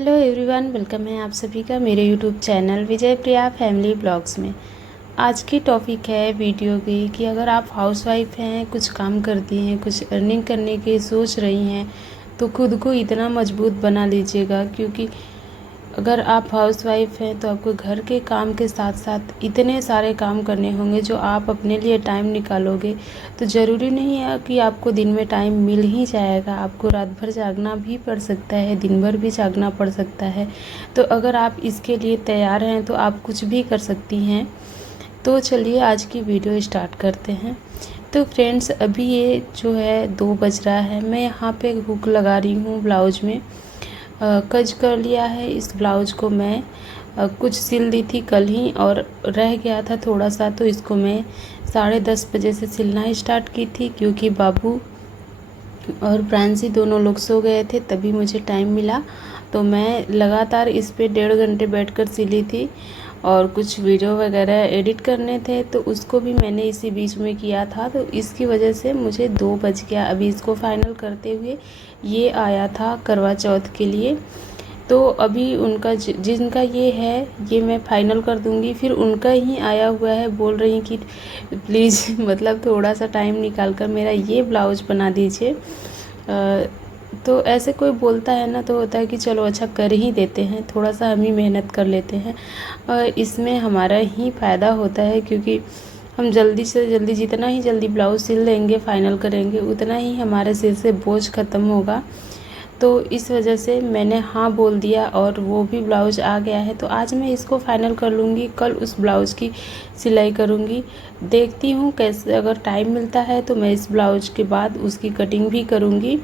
Hello everyone, welcome है आप सभी का मेरे यूट्यूब चैनल विजय प्रिया फैमिली ब्लॉग्स में। आज की टॉपिक है वीडियो की कि अगर आप हाउसवाइफ हैं, कुछ काम करती हैं, कुछ अर्निंग करने की सोच रही हैं तो खुद को इतना मजबूत बना लीजिएगा, क्योंकि अगर आप हाउसवाइफ हैं तो आपको घर के काम के साथ साथ इतने सारे काम करने होंगे जो आप अपने लिए टाइम निकालोगे तो ज़रूरी नहीं है कि आपको दिन में टाइम मिल ही जाएगा। आपको रात भर जागना भी पड़ सकता है, दिन भर भी जागना पड़ सकता है। तो अगर आप इसके लिए तैयार हैं तो आप कुछ भी कर सकती हैं। तो चलिए आज की वीडियो स्टार्ट करते हैं। तो फ्रेंड्स, अभी ये जो है 2 बज रहा है। मैं यहाँ पे हुक लगा रही हूँ ब्लाउज में। कज कर लिया है इस ब्लाउज को मैं। कुछ सिल दी थी कल ही और रह गया था थोड़ा सा, तो इसको मैं 10:30 बजे से सिलना स्टार्ट की थी, क्योंकि बाबू और प्रांसी दोनों लोग सो गए थे तभी मुझे टाइम मिला। तो मैं लगातार इस पे 1.5 घंटे बैठकर सिली थी और कुछ वीडियो वगैरह एडिट करने थे तो उसको भी मैंने इसी बीच में किया था। तो इसकी वजह से मुझे 2 बज गया अभी इसको फाइनल करते हुए। ये आया था करवा चौथ के लिए, तो अभी उनका जिनका ये है ये मैं फ़ाइनल कर दूंगी। फिर उनका ही आया हुआ है, बोल रही कि प्लीज़ मतलब थोड़ा सा टाइम निकाल कर मेरा ये ब्लाउज बना दीजिए। तो ऐसे कोई बोलता है ना तो होता है कि चलो अच्छा कर ही देते हैं, थोड़ा सा हम ही मेहनत कर लेते हैं। इसमें हमारा ही फ़ायदा होता है, क्योंकि हम जल्दी से जल्दी जितना ही जल्दी ब्लाउज़ सिल देंगे, फ़ाइनल करेंगे, उतना ही हमारे सिर से बोझ ख़त्म होगा। तो इस वजह से मैंने हाँ बोल दिया और वो भी ब्लाउज़ आ गया है। तो आज मैं इसको फ़ाइनल कर लूँगी, कल उस ब्लाउज़ की सिलाई करूँगी। देखती हूँ कैसे, अगर टाइम मिलता है तो मैं इस ब्लाउज़ के बाद उसकी कटिंग भी करूँगी।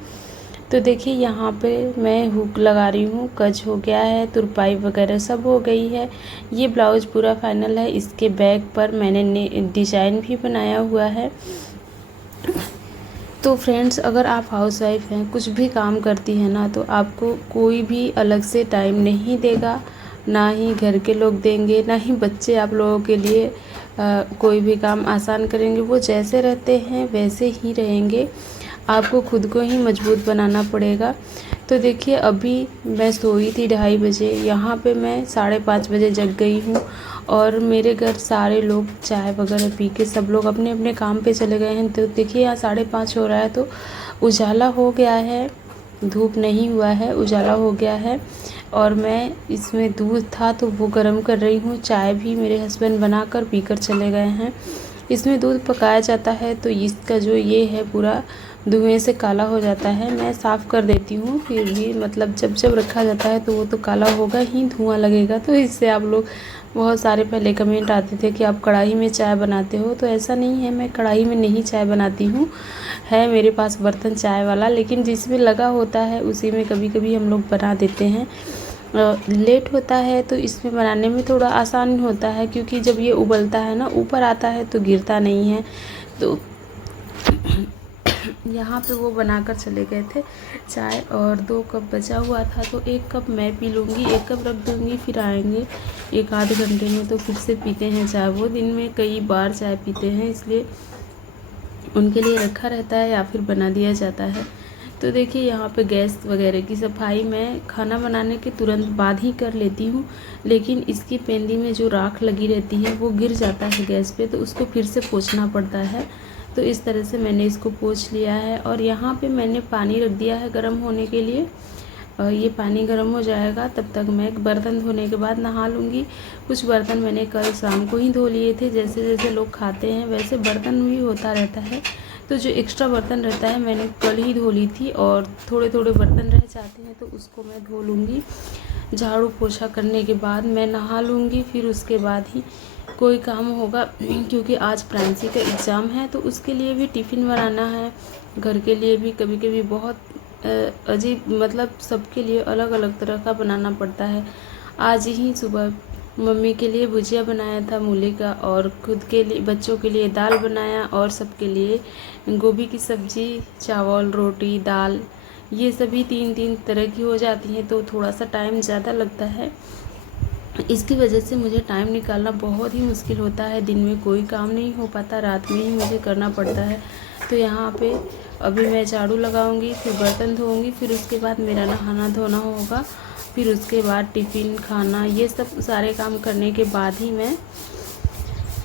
तो देखिए यहाँ पे मैं हुक लगा रही हूँ, कज हो गया है, तुरपाई वगैरह सब हो गई है। ये ब्लाउज़ पूरा फाइनल है। इसके बैक पर मैंने डिज़ाइन भी बनाया हुआ है। तो फ्रेंड्स, अगर आप हाउसवाइफ हैं, कुछ भी काम करती हैं ना, तो आपको कोई भी अलग से टाइम नहीं देगा, ना ही घर के लोग देंगे, ना ही बच्चे आप लोगों के लिए कोई भी काम आसान करेंगे। वो जैसे रहते हैं वैसे ही रहेंगे। आपको खुद को ही मजबूत बनाना पड़ेगा। तो देखिए अभी मैं सोई थी 2:30 बजे, यहाँ पे मैं 5:30 बजे जग गई हूँ और मेरे घर सारे लोग चाय वगैरह पी के सब लोग अपने अपने काम पे चले गए हैं। तो देखिए यहाँ 5:30 हो रहा है तो उजाला हो गया है, धूप नहीं हुआ है, उजाला हो गया है। और मैं इसमें दूध था तो वो गर्म कर रही हूँ। चाय भी मेरे हस्बैंड बनाकर पीकर चले गए हैं। इसमें दूध पकाया जाता है तो इसका जो ये है पूरा धुएं से काला हो जाता है। मैं साफ़ कर देती हूँ, फिर भी मतलब जब जब रखा जाता है तो वो तो काला होगा ही, धुआं लगेगा। तो इससे आप लोग बहुत सारे पहले कमेंट आते थे कि आप कढ़ाई में चाय बनाते हो, तो ऐसा नहीं है, मैं कढ़ाई में नहीं चाय बनाती हूँ। है मेरे पास बर्तन चाय वाला, लेकिन जिसमें लगा होता है उसी में कभी कभी हम लोग बना देते हैं। लेट होता है तो इसमें बनाने में थोड़ा आसान होता है, क्योंकि जब ये उबलता है ना, ऊपर आता है तो गिरता नहीं है। तो यहाँ पे वो बनाकर चले गए थे चाय और 2 कप बचा हुआ था, तो 1 कप मैं पी लूँगी, 1 कप रख दूँगी, फिर आएंगे 1 आध घंटे में तो फिर से पीते हैं चाय। वो दिन में कई बार चाय पीते हैं, इसलिए उनके लिए रखा रहता है या फिर बना दिया जाता है। तो देखिए यहाँ पे गैस वगैरह की सफाई मैं खाना बनाने के तुरंत बाद ही कर लेती हूँ, लेकिन इसकी पेंदी में जो राख लगी रहती है वो गिर जाता है गैस पे, तो उसको फिर से पोंछना पड़ता है। तो इस तरह से मैंने इसको पोंछ लिया है और यहाँ पे मैंने पानी रख दिया है गर्म होने के लिए। ये पानी गर्म हो जाएगा तब तक मैं बर्तन धोने के बाद नहा लूँगी। कुछ बर्तन मैंने कल शाम को ही धो लिए थे, जैसे जैसे लोग खाते हैं वैसे बर्तन भी होता रहता है। तो जो एक्स्ट्रा बर्तन रहता है मैंने कल ही धो ली थी और थोड़े थोड़े बर्तन रह जाते हैं तो उसको मैं धो लूँगी। झाड़ू पोछा करने के बाद मैं नहा लूँगी, फिर उसके बाद ही कोई काम होगा, क्योंकि आज प्रांसी का एग्ज़ाम है तो उसके लिए भी टिफ़िन बनाना है। घर के लिए भी कभी कभी बहुत अजीब, मतलब सबके लिए अलग अलग तरह का बनाना पड़ता है। आज ही सुबह मम्मी के लिए भुजिया बनाया था मूली का, और खुद के लिए बच्चों के लिए दाल बनाया, और सबके लिए गोभी की सब्ज़ी, चावल, रोटी, दाल, ये सभी 3-3 तरह की हो जाती हैं तो थोड़ा सा टाइम ज़्यादा लगता है। इसकी वजह से मुझे टाइम निकालना बहुत ही मुश्किल होता है। दिन में कोई काम नहीं हो पाता, रात में ही मुझे करना पड़ता है। तो यहाँ पे अभी मैं झाड़ू लगाऊंगी, फिर बर्तन धोऊंगी, फिर उसके बाद मेरा नहाना धोना होगा फिर उसके बाद टिफ़िन, खाना, ये सब सारे काम करने के बाद ही मैं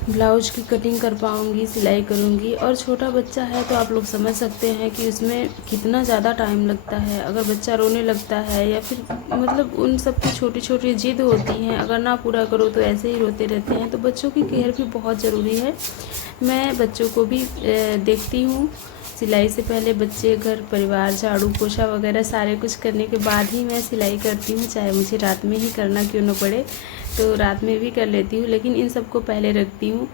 ब्लाउज की कटिंग कर पाऊँगी, सिलाई करूँगी। और छोटा बच्चा है तो आप लोग समझ सकते हैं कि उसमें कितना ज़्यादा टाइम लगता है। अगर बच्चा रोने लगता है या फिर मतलब उन सब की छोटी छोटी जिद होती हैं, अगर ना पूरा करो तो ऐसे ही रोते रहते हैं। तो बच्चों की केयर भी बहुत ज़रूरी है। मैं बच्चों को भी देखती हूँ। सिलाई से पहले बच्चे, घर परिवार, झाड़ू पोछा वगैरह सारे कुछ करने के बाद ही मैं सिलाई करती हूँ, चाहे मुझे रात में ही करना क्यों न पड़े, तो रात में भी कर लेती हूँ, लेकिन इन सबको पहले रखती हूँ।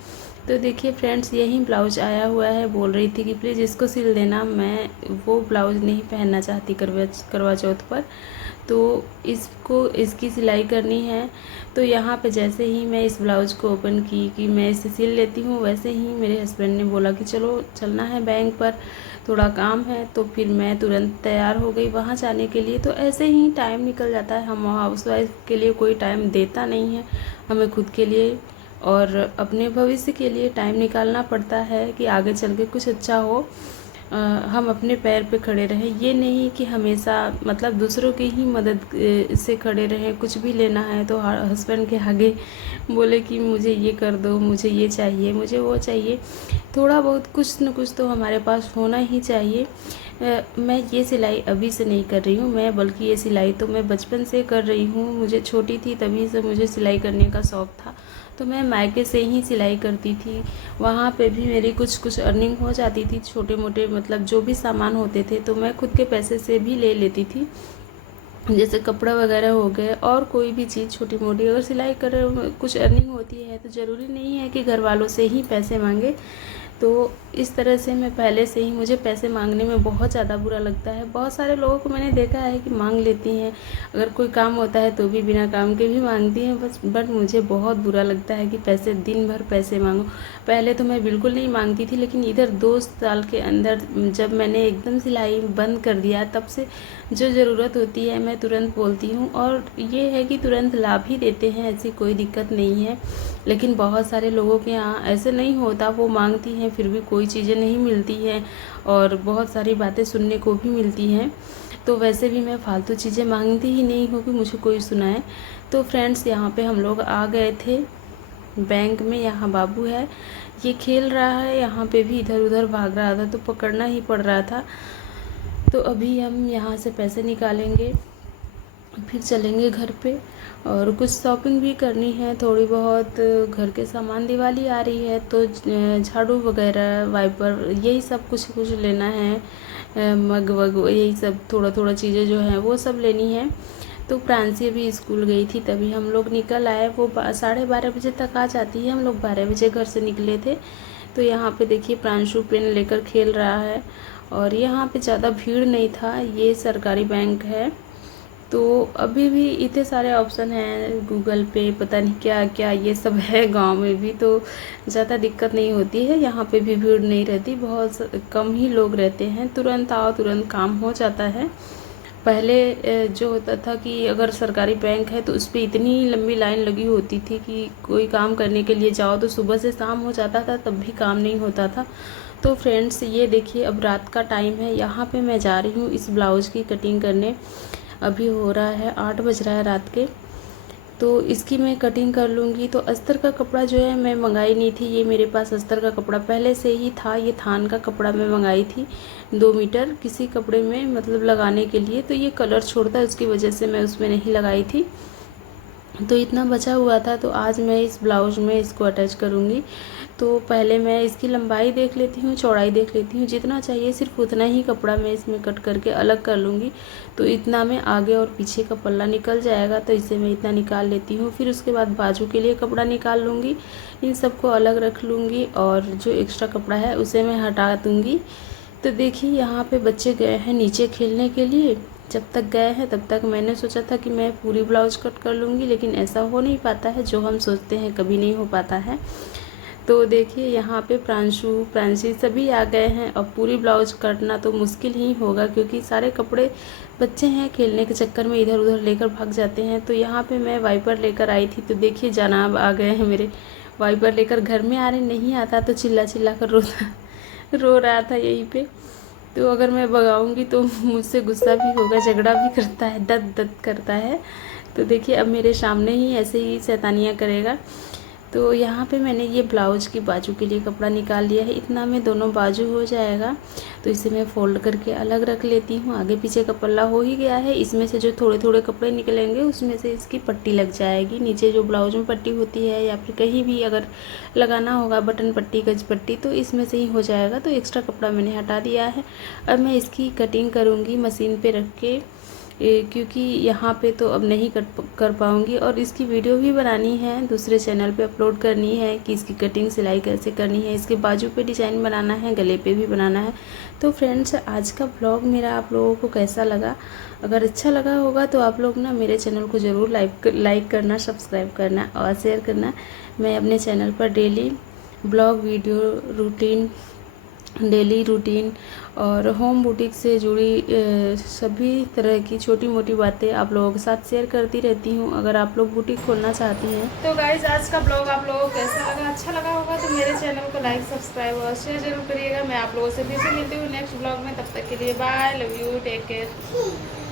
तो देखिए फ्रेंड्स, यही ब्लाउज आया हुआ है। बोल रही थी कि प्लीज़ इसको सिल देना, मैं वो ब्लाउज़ नहीं पहनना चाहती करवा चौथ पर, तो इसकी सिलाई करनी है। तो यहाँ पे जैसे ही मैं इस ब्लाउज़ को ओपन की कि मैं इसे सिल लेती हूँ, वैसे ही मेरे हस्बैंड ने बोला कि चलो चलना है बैंक पर, थोड़ा काम है। तो फिर मैं तुरंत तैयार हो गई वहाँ जाने के लिए। तो ऐसे ही टाइम निकल जाता है। हम हाउसवाइफ के लिए कोई टाइम देता नहीं है, हमें खुद के लिए और अपने भविष्य के लिए टाइम निकालना पड़ता है कि आगे चल के कुछ अच्छा हो, हम अपने पैर पे खड़े रहें। ये नहीं कि हमेशा मतलब दूसरों की ही मदद से खड़े रहें। कुछ भी लेना है तो हस्बैंड के आगे बोले कि मुझे ये कर दो, मुझे ये चाहिए, मुझे वो चाहिए। थोड़ा बहुत कुछ न कुछ तो हमारे पास होना ही चाहिए। मैं ये सिलाई अभी से नहीं कर रही हूँ, मैं बल्कि ये सिलाई तो मैं बचपन से कर रही हूँ। मुझे छोटी थी तभी से मुझे सिलाई करने का शौक़ था, तो मैं मायके से ही सिलाई करती थी। वहाँ पे भी मेरी कुछ अर्निंग हो जाती थी, छोटे मोटे मतलब जो भी सामान होते थे तो मैं खुद के पैसे से भी ले लेती थी। जैसे कपड़ा वगैरह हो गए और कोई भी चीज़ छोटी मोटी, अगर सिलाई कर कुछ अर्निंग होती है तो ज़रूरी नहीं है कि घर वालों से ही पैसे मांगे। तो इस तरह से मैं पहले से ही, मुझे पैसे मांगने में बहुत ज़्यादा बुरा लगता है। बहुत सारे लोगों को मैंने देखा है कि मांग लेती हैं, अगर कोई काम होता है तो भी बिना काम के भी मांगती हैं बस। बट मुझे बहुत बुरा लगता है कि पैसे, दिन भर पैसे मांगो। पहले तो मैं बिल्कुल नहीं मांगती थी, लेकिन इधर 2 साल के अंदर जब मैंने एकदम सिलाई बंद कर दिया, तब से जो ज़रूरत होती है मैं तुरंत बोलती हूँ। और ये है कि तुरंत लाभ ही देते हैं, ऐसी कोई दिक्कत नहीं है। लेकिन बहुत सारे लोगों के यहाँ ऐसे नहीं होता, वो मांगती हैं फिर भी कोई चीज़ें नहीं मिलती हैं और बहुत सारी बातें सुनने को भी मिलती हैं। तो वैसे भी मैं फालतू चीज़ें मांगती ही नहीं हूँ कि मुझे कोई सुनाए। तो फ्रेंड्स, यहाँ पे हम लोग आ गए थे बैंक में। यहाँ बाबू है, ये खेल रहा है, यहाँ पे भी इधर उधर भाग रहा था तो पकड़ना ही पड़ रहा था। तो अभी हम यहाँ से पैसे निकालेंगे, फिर चलेंगे घर पे और कुछ शॉपिंग भी करनी है थोड़ी बहुत, घर के सामान। दिवाली आ रही है तो झाड़ू वगैरह, वाइपर, यही सब कुछ लेना है। मग वग, यही सब थोड़ा थोड़ा चीज़ें जो हैं वो सब लेनी है। तो प्रांसी भी स्कूल गई थी तभी हम लोग निकल आए। वो 12:30 बजे तक आ जाती है, हम लोग 12 बजे घर से निकले थे। तो यहाँ पे देखिए प्रांशु पेन लेकर खेल रहा है और यहाँ पे ज़्यादा भीड़ नहीं था। ये सरकारी बैंक है, तो अभी भी इतने सारे ऑप्शन हैं, गूगल पे, पता नहीं क्या क्या ये सब है गांव में भी, तो ज़्यादा दिक्कत नहीं होती है। यहाँ पे भी भीड़ नहीं रहती, बहुत कम ही लोग रहते हैं। तुरंत आओ तुरंत काम हो जाता है। पहले जो होता था कि अगर सरकारी बैंक है तो उस पर इतनी लंबी लाइन लगी होती थी कि कोई काम करने के लिए जाओ तो सुबह से शाम हो जाता था, तब भी काम नहीं होता था। तो फ्रेंड्स, ये देखिए अब रात का टाइम है, यहाँ पे मैं जा रही हूँ इस ब्लाउज़ की कटिंग करने। अभी हो रहा है 8 बज रहा है रात के। तो इसकी मैं कटिंग कर लूँगी। तो अस्तर का कपड़ा जो है मैं मंगाई नहीं थी, ये मेरे पास अस्तर का कपड़ा पहले से ही था। ये थान का कपड़ा मैं मंगाई थी 2 मीटर किसी कपड़े में मतलब लगाने के लिए, तो ये कलर छोड़ता है, उसकी वजह से मैं उसमें नहीं लगाई थी। तो इतना बचा हुआ था, तो आज मैं इस ब्लाउज में इसको अटैच करूँगी। तो पहले मैं इसकी लंबाई देख लेती हूँ, चौड़ाई देख लेती हूँ, जितना चाहिए सिर्फ उतना ही कपड़ा मैं इसमें कट करके अलग कर लूँगी। तो इतना में आगे और पीछे का पल्ला निकल जाएगा, तो इसे मैं इतना निकाल लेती हूँ। फिर उसके बाद बाजू के लिए कपड़ा निकाल लूँगी, इन सबको अलग रख लूँगी और जो एक्स्ट्रा कपड़ा है उसे मैं हटा दूँगी। तो देखिए यहाँ पे बच्चे गए हैं नीचे खेलने के लिए। जब तक गए हैं तब तक मैंने सोचा था कि मैं पूरी ब्लाउज़ कट कर लूँगी, लेकिन ऐसा हो नहीं पाता है, जो हम सोचते हैं कभी नहीं हो पाता है। तो देखिए यहाँ पे प्रांशु, प्रांशी सभी आ गए हैं। अब पूरी ब्लाउज कटना तो मुश्किल ही होगा, क्योंकि सारे कपड़े बच्चे हैं खेलने के चक्कर में इधर उधर लेकर भाग जाते हैं। तो यहाँ पे मैं वाइपर लेकर आई थी, तो देखिए जनाब आ गए हैं मेरे वाइपर लेकर। घर में आ रहे नहीं आता तो चिल्ला चिल्ला कर रो रहा था यहीं पे। तो अगर मैं भगाऊंगी तो मुझसे गुस्सा भी होगा, झगड़ा भी करता है, दद दद करता है। तो देखिए अब मेरे सामने ही ऐसे ही शैतानियाँ करेगा। तो यहाँ पे मैंने ये ब्लाउज़ की बाजू के लिए कपड़ा निकाल लिया है, इतना में दोनों बाजू हो जाएगा। तो इसे मैं फ़ोल्ड करके अलग रख लेती हूँ। आगे पीछे का पल्ला हो ही गया है, इसमें से जो थोड़े थोड़े कपड़े निकलेंगे उसमें से इसकी पट्टी लग जाएगी। नीचे जो ब्लाउज में पट्टी होती है या फिर कहीं भी अगर लगाना होगा बटन पट्टी, गज पट्टी, तो इसमें से ही हो जाएगा। तो एक्स्ट्रा कपड़ा मैंने हटा दिया है। अब मैं इसकी कटिंग करूँगी मशीन पर रख के, क्योंकि यहाँ पे तो अब नहीं कर पाऊँगी। और इसकी वीडियो भी बनानी है, दूसरे चैनल पे अपलोड करनी है कि इसकी कटिंग सिलाई कैसे करनी है, इसके बाजू पे डिज़ाइन बनाना है, गले पे भी बनाना है। तो फ्रेंड्स, आज का ब्लॉग मेरा आप लोगों को कैसा लगा? अगर अच्छा लगा होगा तो आप लोग ना मेरे चैनल को ज़रूर लाइक करना, सब्सक्राइब करना और शेयर करना। मैं अपने चैनल पर daily blog video, daily routine और होम बुटीक से जुड़ी सभी तरह की छोटी मोटी बातें आप लोगों के साथ शेयर करती रहती हूँ। अगर आप लोग बुटीक खोलना चाहती हैं तो गाइज, आज का ब्लॉग आप लोगों को कैसा लगा? अच्छा लगा होगा तो मेरे चैनल को लाइक, सब्सक्राइब और शेयर जरूर करिएगा। मैं आप लोगों से फिर से मिलती हूँ नेक्स्ट ब्लॉग में। तब तक के लिए bye, love you, take care.